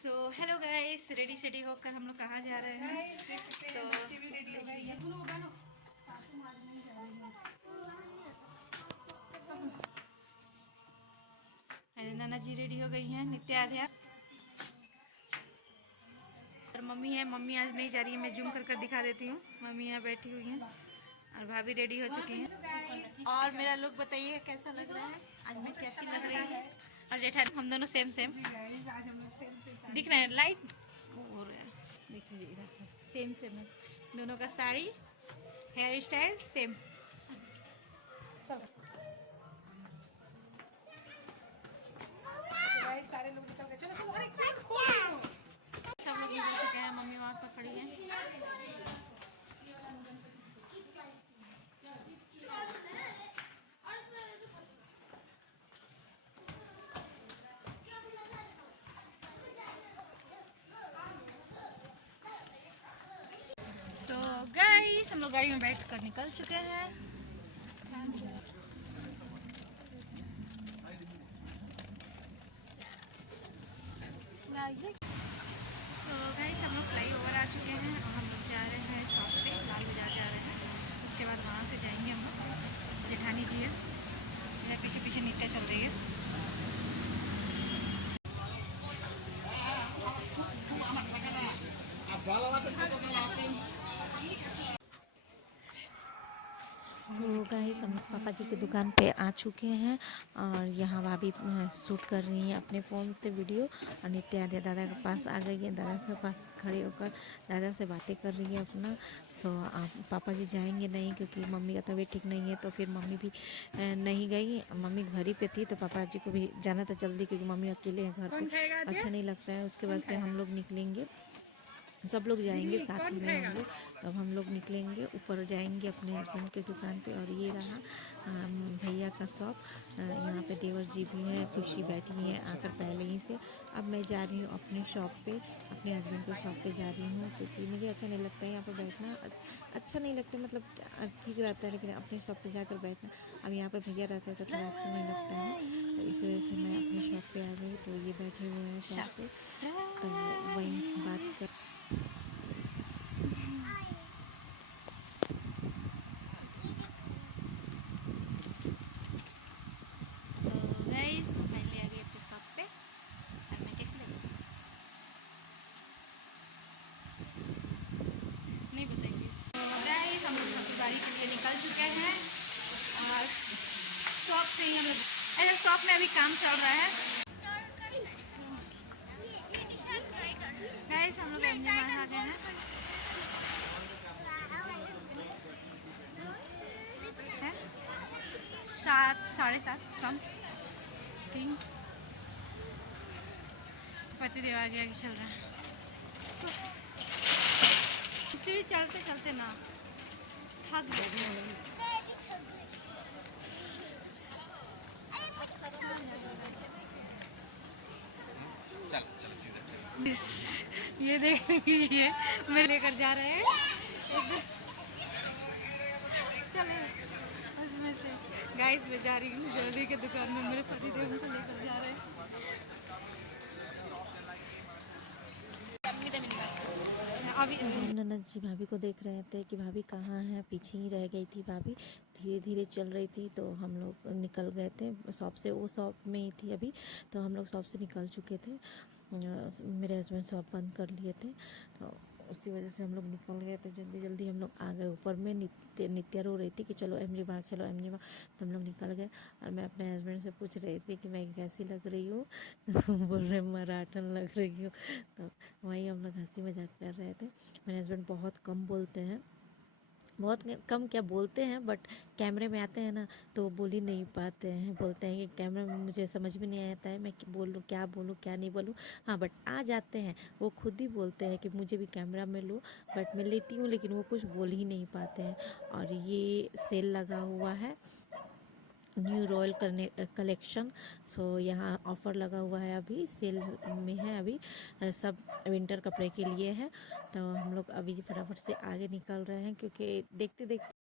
So hello guys, ready सेडी होकर हम लोग कहाँ जा रहे हैं। सो नाना जी रेडी हो गई हैं, नित्या आध्या और मम्मी है। मम्मी आज नहीं जा रही है, मैं जूम कर दिखा देती हूँ। मम्मी यहाँ बैठी हुई हैं और भाभी रेडी हो चुकी हैं। और मेरा लुक बताइए कैसा लग रहा है, आज मैं कैसी लग रही है। और जेठानी हम दोनों सेम सेम दिख रहे हैं, लाइट हो रहा है, देख लीजिए इधर से सेम सेम है दोनों का साड़ी, हेयर स्टाइल सेम। सारे लोग निकल गए, चलो चलो, अरे खोल दो। सब लोग निकल चुके हैं, मम्मी वहाँ पर खड़ी है। सो गाइस, हम लोग गाड़ी में बैठ कर निकल चुके हैं। सो गाइस, हम लोग फ्लाई ओवर आ चुके हैं और हम लोग जा रहे हैं शॉप पे, लाल बाजार जा रहे हैं। उसके बाद वहाँ से जाएंगे हम लोग। जेठानी जी है, मेरे पीछे पीछे नित्या चल रही है। सो गाइस, हम पापा जी की दुकान पे आ चुके हैं और यहाँ भाभी शूट कर रही हैं अपने फ़ोन से वीडियो। और नित्या आद्या दादा के पास आ गई है, दादा के पास खड़े होकर दादा से बातें कर रही है अपना। सो पापा जी जाएंगे नहीं क्योंकि मम्मी का तबीयत ठीक नहीं है, तो फिर मम्मी भी नहीं गई। मम्मी घर ही पे थी, तो पापा जी को भी जाना था जल्दी क्योंकि मम्मी अकेले हैं घर पे, अच्छा नहीं लगता है। उसके बाद से हम लोग निकलेंगे, सब लोग जाएंगे साथ में हम लोग। तब हम लोग निकलेंगे, ऊपर जाएंगे अपने हस्बैंड के दुकान पे। और ये रहा भैया का शॉप। यहाँ पे देवर जी भी हैं, खुशी बैठी हुई हैं आकर पहले ही से। अब मैं जा रही हूँ अपने शॉप पे, अपने हस्बैंड के शॉप पे जा रही हूँ क्योंकि मुझे अच्छा नहीं लगता है यहाँ पर बैठना। अच्छा नहीं लगता, मतलब ठीक रहता है, लेकिन अपने शॉप पे जाकर बैठना, अब यहाँ पे भैया रहता है तो थोड़ा अच्छा नहीं लगता है। तो इस वजह से मैं अपने शॉप पे आ गई। तो ये बैठे हुए हैं शॉप पे, तो वही बात कर। तो गाइस, मैं ले आ गई अपने शॉप पे और मैं कैसी लगी नहीं बताइए। तो गाइस, हम लोग गाड़ी के लिए निकल चुके हैं और शॉप से ही हम लोग ऐसे शॉप में अभी काम चल रहा है। गाइस, हम लोग एमजी मार्ट आ गए हैं। 7 7:30 समथिंग। पतिदेव आगे आगे चल रहा है, सीढ़ी चलते चलते ना थक गए। ये देख लीजिए, मैं लेकर जा रहे हैं चले उसमें से। गाइस, मैं जा रही हूँ ज्वेलरी के दुकान में, मेरे पति देव हमको लेकर जा रहे हैं। अभी और हम ननद जी भाभी को देख रहे थे कि भाभी कहाँ है, पीछे ही रह गई थी भाभी, धीरे धीरे चल रही थी। तो हम लोग निकल गए थे शॉप से, वो शॉप में ही थी अभी, तो हम लोग शॉप से निकल चुके थे। मेरे हस्बैंड शॉप बंद कर लिए थे, तो उसी वजह से हम लोग निकल गए थे जल्दी जल्दी। हम लोग आ गए ऊपर में। नित्या रो रही थी कि चलो एमजी मार्ट, चलो एमजी मार्ट, तो हम लोग निकल गए। और मैं अपने हस्बैंड से पूछ रही थी कि मैं कैसी लग रही हूँ तो बोल रहे मराठन लग रही हूँ। तो वहीं हम लोग हंसी मजाक कर रहे थे। मेरे हस्बैंड बहुत कम बोलते हैं, बहुत कम क्या बोलते हैं, बट कैमरे में आते हैं ना तो वो बोल ही नहीं पाते हैं। बोलते हैं कि कैमरे में मुझे समझ में नहीं आता है, मैं बोलूँ क्या नहीं बोलूँ। हाँ, बट आ जाते हैं, वो खुद ही बोलते हैं कि मुझे भी कैमरा में लो, बट मैं लेती हूँ लेकिन वो कुछ बोल ही नहीं पाते हैं। और ये सेल लगा हुआ है, न्यू रॉयल कलेक्शन। सो यहाँ ऑफ़र लगा हुआ है, अभी सेल में है अभी, सब विंटर कपड़े के लिए है। तो हम लोग अभी फटाफट से आगे निकल रहे हैं क्योंकि देखते देखते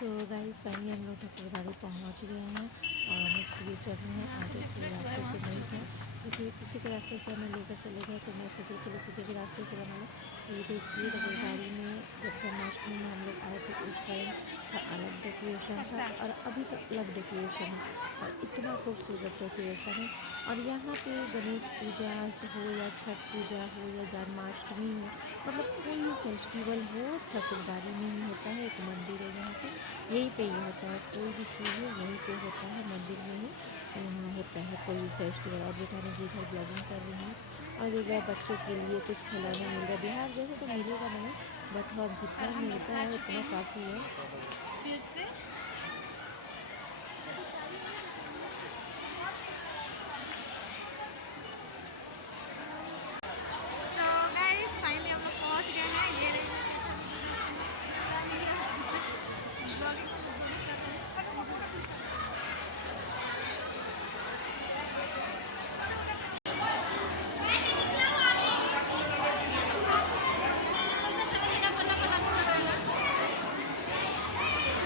सो गाइस फाइनली हम लोग ठाकुरबाड़ी पहुँच गए हैं और हम लोग सीधे चल रहे हैं आगे के रास्ते से नहीं है क्योंकि पीछे के रास्ते से हमें लेकर चले गए तो मैं सोचे चलो पीछे के रास्ते से बना लो। ये देखिए ठाकुरबाड़ी में जब जन्माष्टमी में हम लोग आए थे उस टाइम का अलग डेकोरेशन था और अभी तो अलग डेकोरेशन है और इतना खूबसूरत डेकोरेशन है। और यहाँ पे गणेश पूजा हो या छठ पूजा हो या जन्माष्टमी हो मतलब कोई भी फेस्टिवल हो ठाकुरबाड़ी में ही होता है। एक मंदिर है यहाँ पे यहीं पे ही होता है, कोई भी चीज़ है यहीं पे होता है, मंदिर में ही यहाँ होता है कोई भी फेस्टिवल। और जेठानी जी घर ब्लॉगिंग कर रही हैं और जो है बच्चों के लिए कुछ खिलौना मिल रहा है। बिहार जैसे तो मिलेगा नहीं बट और जितना मिलता है उतना काफ़ी है। फिर से सो गाइस फाइनली हम लोग पहुंच गए हैं। ये रही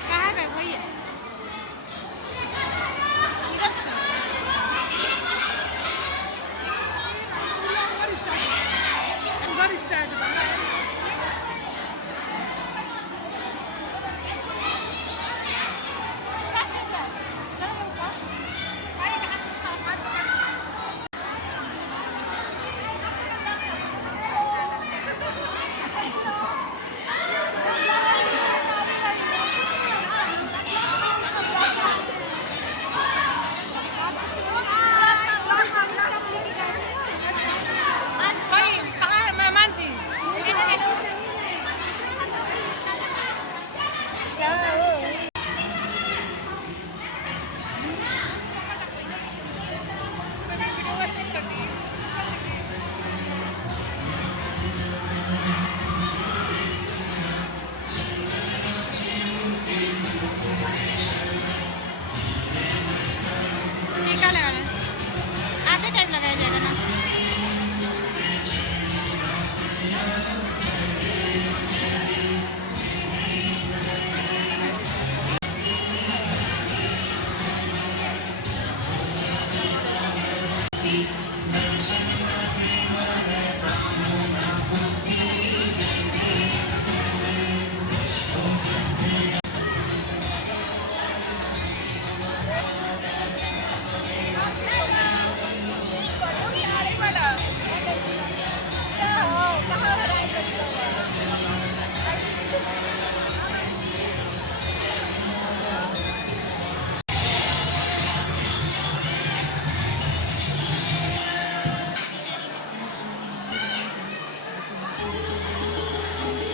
कहाँ गए भैया? इधर से उधर स्टार्ट कहाँ है मेहमान जी? टीका लगाना है। आधे टाइम लगाया जाएगा ना।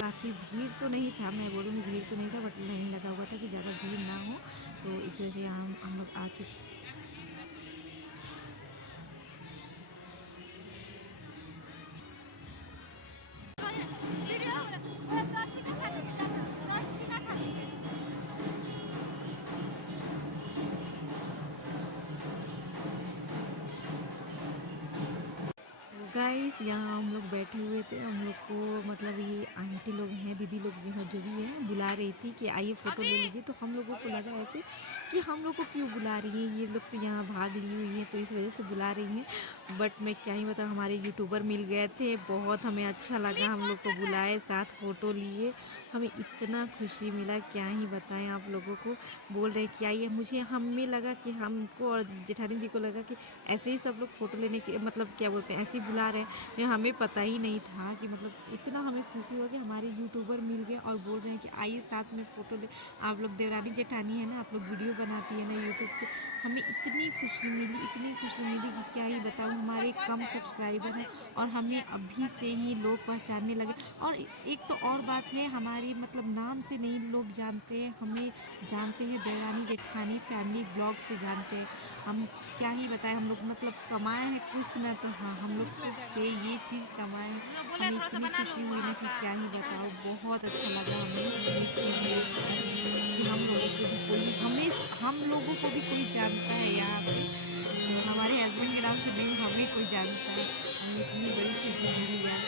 काफ़ी भीड़ तो नहीं था, मैं बोलूँगी भीड़ तो नहीं था बट लाइन लगा हुआ था कि ज़्यादा भीड़ ना हो तो इस वजह से हम लोग आके गाइस यहाँ हम लोग बैठे हुए थे। हम लोग को मतलब ये आंटी लोग हैं, दीदी लोग जो भी है बुला रही थी कि आइए फ़ोटो ले लीजिए। तो हम लोगों को लगा ऐसे कि हम लोग को क्यों बुला रही हैं, ये लोग तो यहाँ भाग ली हुई हैं तो इस वजह से बुला रही हैं। बट मैं क्या ही बताऊँ, हमारे यूट्यूबर मिल गए थे, बहुत हमें अच्छा लगा, हम लोग को बुलाए, साथ फ़ोटो लिए, हमें इतना खुशी मिला क्या ही बताएं आप लोगों को। बोल रहे कि आइए, मुझे हमें लगा कि हमको और जेठानी जी को लगा कि ऐसे ही सब लोग फ़ोटो लेने के मतलब क्या बोलते हैं ऐसे ही बुला रहे हैं। हमें पता ही नहीं था कि मतलब इतना हमें खुशी हुआ कि हमारे यूट्यूबर मिल गए और बोल रहे हैं कि आइए साथ में फ़ोटो ले। आप लोग देवरानी जेठानी है ना, आप लोग वीडियो बनाती है ना यूट्यूब पे, हमें इतनी खुशी मिली, इतनी खुशी मिली कि क्या ही बताऊँ। हमारे कम सब्सक्राइबर हैं और हमें अभी से ही लोग पहचानने लगे। और एक तो और बात है, हमारी मतलब नाम से नहीं लोग जानते हैं, हमें जानते हैं देवरानी जेठानी फैमिली ब्लॉग से जानते हैं। हम क्या ही बताएं, हम लोग मतलब कमाए हैं कुछ ना तो हाँ हम लोग से ये चीज़ कमाए हैं। हमें इतनी खुशी हुई ना कि क्या ही बताओ, बहुत अच्छा लगा हमें ये चीज़ देख कर कि हम लोगों को भी कोई हम लोगों को भी कोई जानता है यहाँ पे। तो हमारे हस्बैंड के नाम से नहीं हमें कोई जानता है, हमें इतनी बड़ी खुशी मिली यार।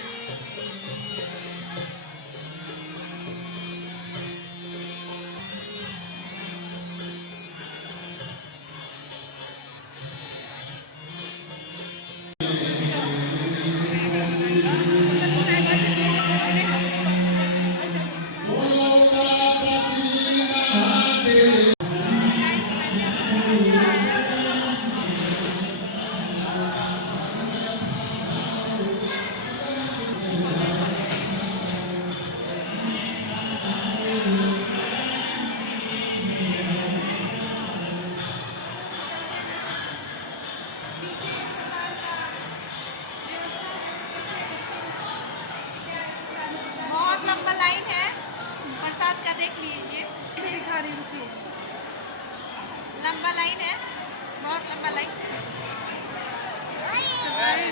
मलाई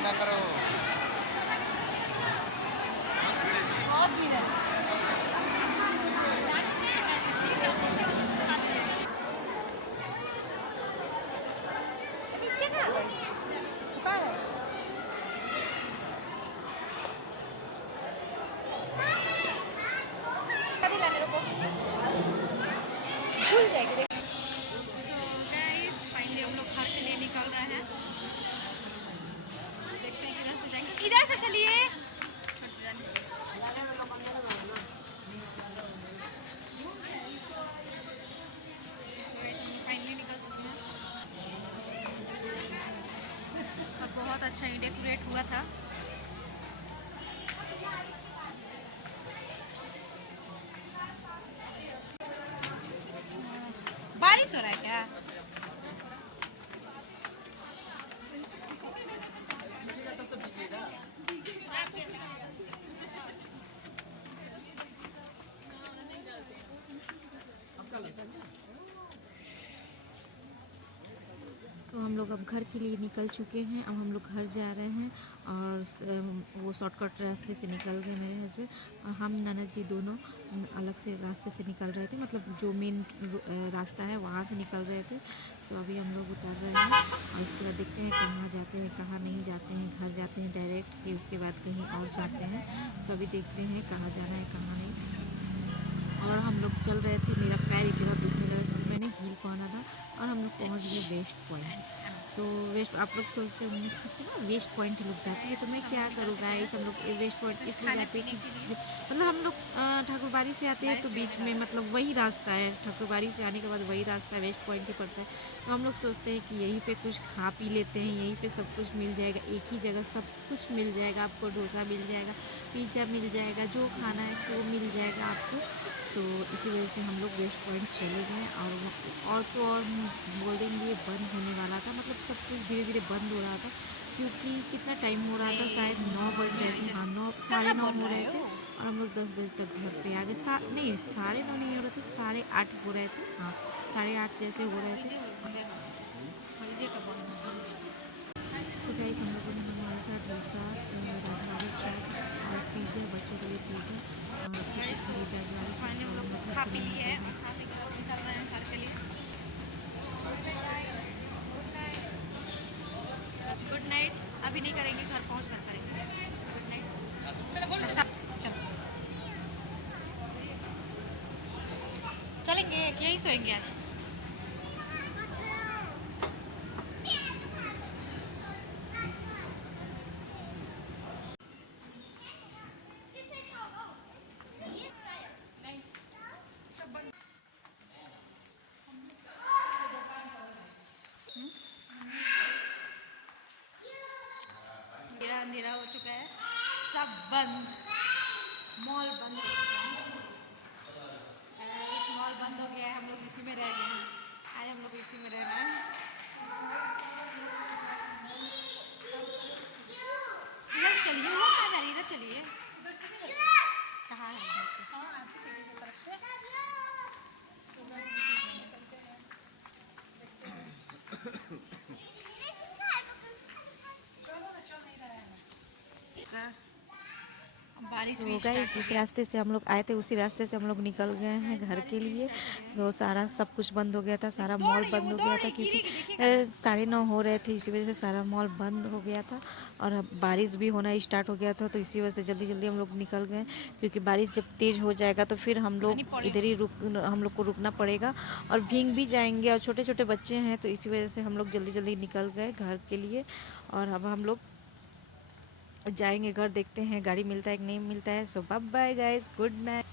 ना करो। बहुत भीड़ है। भूल जाएगी। So guys, finally हम लोग घर के लिए निकल रहे हैं। देखते हैं किधर से जाएंगे। इधर से चलिए। फाइनली निकल चुके हैं। और बहुत अच्छा ही डेकोरेट हुआ था। बारिश हो रहा है क्या? तो हम लोग अब घर के लिए निकल चुके हैं। अब हम लोग घर जा रहे हैं और वो शॉर्टकट रास्ते से निकल गए मेरे हस्बैंड, और हम ननद जी दोनों अलग से रास्ते से निकल रहे थे, मतलब जो मेन रास्ता है वहाँ से निकल रहे थे। तो अभी हम लोग उतर रहे हैं और इसके बाद देखते हैं कहाँ जाते हैं कहाँ नहीं जाते हैं। घर जाते हैं डायरेक्ट, फिर उसके बाद कहीं और जाते हैं। तो अभी देखते हैं कहाँ जाना है कहाँ नहीं। और हम लोग चल रहे थे, मेरा पैर इतना दुखने लगा क्योंकि मैंने हील पहना था। और हम लोग पहुँच गए वेस्ट पॉइंट। तो वेस्ट, आप लोग सोचते होंगे कि ना वेस्ट पॉइंट लोग जाते हैं, तो मैं क्या करूँ गाइस। हम लोग वेस्ट पॉइंट इसलिए जाते हैं कि मतलब हम लोग ठाकुरबाड़ी से आते हैं तो बीच में मतलब वही रास्ता है, ठाकुरबाड़ी से आने के बाद वही रास्ता वेस्ट पॉइंट ही पड़ता है। तो हम लोग सोचते हैं कि यहीं पे कुछ खा पी लेते हैं, यहीं पे सब कुछ मिल जाएगा, एक ही जगह सब कुछ मिल जाएगा आपको। डोसा मिल जाएगा, पिज़्ज़ा मिल जाएगा, जो खाना है वो मिल जाएगा आपको। तो इसी वजह से हम लोग वेस्ट पॉइंट चले गए। और तो और बोल देंगे ये बंद होने वाला था, मतलब सब कुछ धीरे धीरे बंद हो रहा था क्योंकि कितना टाइम हो रहा था, शायद 9 बज रहे थे। हाँ 9 साढ़े 9 हो रहे थे और हम लोग 10 बजे तक घर पे आ गए। नहीं 9:30 नहीं हो रहे थे, 8:30 हो रहे थे। हाँ 8:30 जैसे हो रहे थे। तो गाइस हम लोगों ने मंगवाया था डोसा, राजमानी चाट और पिज़्ज़ा, बच्चों के लिए पिज़्ज़ा और फाइनली हम लोग खा पी लिए हैं। खाने के बाद निकल रहे हैं घर के लिए। Good night. अभी नहीं करेंगे, घर पहुँच कर करेंगे। Good night. चलेंगे यहीं सोएंगे आज। अंधेरा हो चुका है, सब बंद, मॉल बंद हो चुका है। मॉल बंद हो गया है, हम लोग इसी में रह गए हैं। आज हम लोग इसी में रहना है। इधर चलिए, वो कहाँ जा रही है? इधर चलिए। कहाँ है इधर से? बारिश तो भी गाइस जिस रास्ते से हम लोग आए थे उसी रास्ते से हम लोग निकल गए हैं घर के लिए। तो सारा सब कुछ बंद हो गया था, सारा मॉल बंद हो गया था क्योंकि 9:30 हो रहे थे, इसी वजह से सारा मॉल बंद हो गया था। और अब बारिश भी होना स्टार्ट हो गया था, तो इसी वजह से जल्दी जल्दी हम लोग निकल गए क्योंकि बारिश जब तेज़ हो जाएगा तो फिर हम लोग इधर ही हम लोग को रुकना पड़ेगा और भीग भी जाएंगे। और छोटे छोटे बच्चे हैं तो इसी वजह से हम लोग जल्दी जल्दी निकल गए घर के लिए। और अब हम लोग जाएंगे घर, देखते हैं गाड़ी मिलता है कि नहीं मिलता है। So bye bye guys, good night.